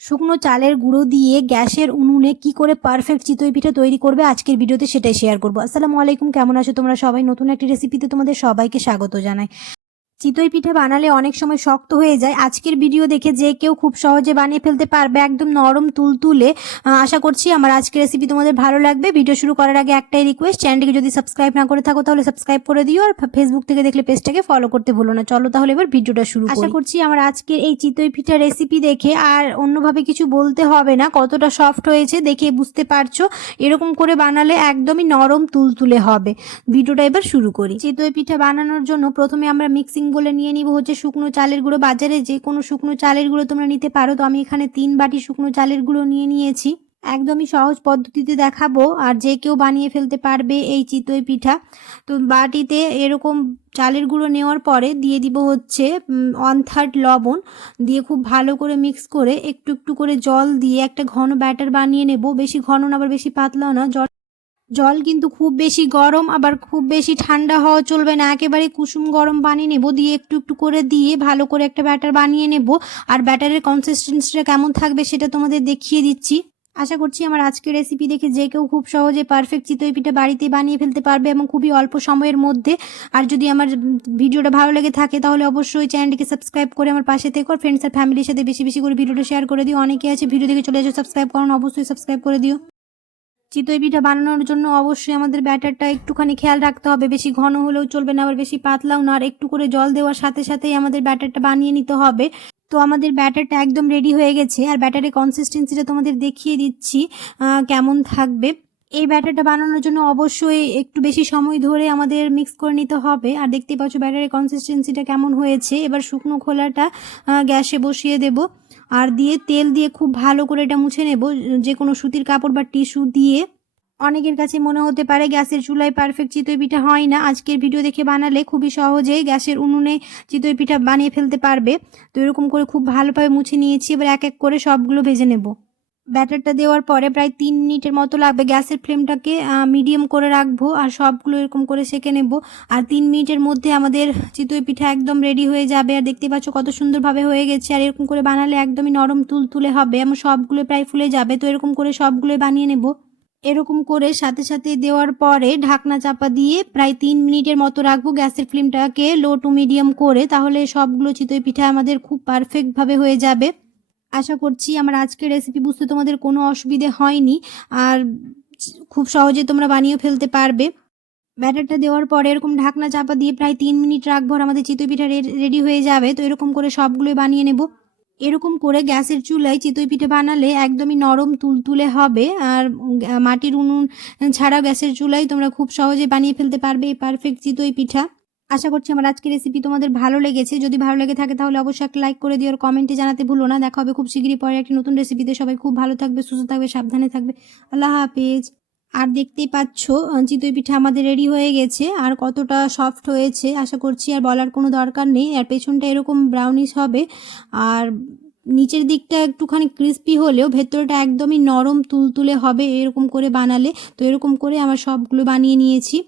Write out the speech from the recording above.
শুকনো চালের গুঁড়ো দিয়ে গ্যাসের উনুনে কি করে পারফেক্ট চিতই পিঠা তৈরি করবে আজকের ভিডিওতে সেটাই শেয়ার করবো। আসসালামু আলাইকুম, কেমন আছো তোমরা সবাই? নতুন একটি রেসিপিতে তোমাদের সবাইকে স্বাগত জানাই। চিতই পিঠা বানালে অনেক সময় শক্ত হয়ে যায়। আজকের ভিডিও দেখে যে কেউ খুব সহজে বানিয়ে ফেলতে পারবে, একদম নরম তুলতুলে। আশা করছি আমার আজকের রেসিপি তোমাদের ভালো লাগবে। ভিডিও শুরু করার আগে একটাই রিকোয়েস্ট, চ্যানেলটিকে যদি সাবস্ক্রাইব না করে থাকো তাহলে সাবস্ক্রাইব করে দিও, আর ফেসবুক থেকে দেখলে পেজটাকে ফলো করতে ভুলো না। চলো তাহলে এবার ভিডিওটা শুরু করি। আশা করছি আমার আজকের এই চিতই পিঠা রেসিপি দেখে আর অন্যভাবে কিছু বলতে হবে না, কতটা সফট হয়েছে দেখে বুঝতে পারছো। এরকম করে বানালে একদমই নরম তুলতুলে হবে। ভিডিওটা এবার শুরু করি। চিতই পিঠা বানানোর জন্য প্রথমে আমরা মিক্সিং বলে নিয়ে নিব হচ্ছে শুকনো চালের গুঁড়ো। বাজারে যে কোনো শুকনো চালের গুঁড়ো তোমরা নিতে পারো, তো আমি এখানে 3 বাটি শুকনো চালের গুঁড়ো নিয়ে নিয়েছি। একদমই সহজ পদ্ধতিতে দেখাবো, আর যে কেউ বানিয়ে ফেলতে পারবে এই চিতই পিঠা। তো বাটিতে এরকম চালের গুঁড়ো নেওয়ার পরে দিয়ে দিব হচ্ছে 1/3 লবণ, দিয়ে খুব ভালো করে মিক্স করে একটু একটু করে জল দিয়ে একটা ঘন ব্যাটার বানিয়ে নেব। বেশি ঘন না আবার বেশি পাতলাও না। জল কিন্তু খুব বেশি গরম আবার খুব বেশি ঠান্ডা হওয়া চলবে না, একেবারে কুসুম গরম পানি নেব, দিয়ে একটু একটু করে দিয়ে ভালো করে একটা ব্যাটার বানিয়ে নেব। আর ব্যাটারের কনসিস্টেন্সিটা কেমন থাকবে সেটা তোমাদের দেখিয়ে দিচ্ছি। আশা করছি আমার আজকের রেসিপি দেখে যে কেউ খুব সহজে পারফেক্ট চিতই পিঠা বাড়িতে বানিয়ে ফেলতে পারবে এবং খুবই অল্প সময়ের মধ্যে। আর যদি আমার ভিডিওটা ভালো লেগে থাকে তাহলে অবশ্যই চ্যানেলটিকে সাবস্ক্রাইব করে আমার পাশে থেকো, ফ্রেন্ডস আর ফ্যামিলির সাথে বেশি বেশি করে ভিডিওটা শেয়ার করে দিও। অনেকে আছে ভিডিও দেখে চলে এসে সাবস্ক্রাইব করো না, অবশ্যই সাবস্ক্রাইব করে দিও। চিতই পিঠা বানানোর জন্য অবশ্যই আমাদের ব্যাটারটা একটুখানি খেয়াল রাখতে হবে, বেশি ঘন হলেও চলবে না আবার বেশি পাতলাও না। আর একটু করে জল দেওয়ার সাথে সাথেই আমাদের ব্যাটারটা বানিয়ে নিতে হবে। তো আমাদের ব্যাটারটা একদম রেডি হয়ে গেছে, আর ব্যাটারের কনসিস্টেন্সিটা তোমাদের দেখিয়ে দিচ্ছি কেমন থাকবে। এই ব্যাটারটা বানানোর জন্য অবশ্যই একটু বেশি সময় ধরে আমাদের মিক্স করে নিতে হবে। আর দেখতেই পাচ্ছ ব্যাটারের কনসিস্টেন্সিটা কেমন হয়েছে। এবার শুকনো খোলাটা গ্যাসে বসিয়ে দেব, আর দিয়ে তেল দিয়ে খুব ভালো করে এটা মুছে নেব, যে কোনো সুতির কাপড় বা টিস্যু দিয়ে। অনেকের কাছে মনে হতে পারে গ্যাসের চুলায় পারফেক্ট চিতই পিঠা হয় না। আজকের ভিডিও দেখে বানালে খুবই সহজেই গ্যাসের উনুনে চিতই পিঠা বানিয়ে ফেলতে পারবে। তো এরকম করে খুব ভালোভাবে মুছে নিয়েছি। এবার এক এক করে সবগুলো ভেজে নেব। ব্যাটারটা দেওয়ার পরে প্রায় 3 মিনিটের মতো লাগবে। গ্যাসের ফ্লেমটাকে মিডিয়াম করে রাখবো, আর সবগুলো এরকম করে সেঁকে নেব। আর 3 মিনিটের মধ্যে আমাদের চিতই পিঠা একদম রেডি হয়ে যাবে। আর দেখতে পাচ্ছ কত সুন্দরভাবে হয়ে গেছে। আর এরকম করে বানালে একদমই নরম তুলতুলে হবে এবং সবগুলো প্রায় ফুলে যাবে। তো এরকম করে সবগুলো বানিয়ে নেব। এরকম করে সাথে সাথে দেওয়ার পরে ঢাকনা চাপা দিয়ে প্রায় 3 মিনিটের মতো রাখবো, গ্যাসের ফ্লেমটাকে লো টু মিডিয়াম করে। তাহলে সবগুলো চিতই পিঠা আমাদের খুব পারফেক্টভাবে হয়ে যাবে। আশা করছি আমার আজকের রেসিপি বুঝতে তোমাদের কোনো অসুবিধে হয়নি, আর খুব সহজে তোমরা বানিয়ে ফেলতে পারবে। ব্যাটারটা দেওয়ার পরে এরকম ঢাকনা চাপা দিয়ে প্রায় 3 মিনিট রাখবো, আর আমাদের চিতই পিঠা রেডি হয়ে যাবে। তো এরকম করে সবগুলোই বানিয়ে নেব। এরকম করে গ্যাসের চুলায় চিতই পিঠে বানালে একদমই নরম তুলতুলে হবে। আর মাটির উনুন ছাড়া গ্যাসের চুলায় তোমরা খুব সহজে বানিয়ে ফেলতে পারবে এই পারফেক্ট চিতই পিঠা। আশা করছি আমার আজকের রেসিপি তোমাদের ভালো লেগেছে। যদি ভালো লেগে থাকে তাহলে অবশ্যই একটা লাইক করে দিও, আর কমেন্টে জানাতে ভুলো না। দেখা হবে খুব শীঘ্রই পরে একটি নতুন রেসিপিতে। সবাই খুব ভালো থাকবে, সুস্থ থাকবে, সাবধানে থাকবে। আল্লাহ হাফেজ। আর দেখতেই পাচ্ছ চিতই পিঠা আমাদের রেডি হয়ে গেছে, আর কতটা সফট হয়েছে আশা করছি আর বলার কোনো দরকার নেই। আর পেছনটা এরকম ব্রাউনিশ হবে, আর নিচের দিকটা একটুখানি ক্রিস্পি হলেও ভেতরটা একদমই নরম তুলতুলে হবে এরকম করে বানালে। তো এরকম করে আমার সবগুলো বানিয়ে নিয়েছি।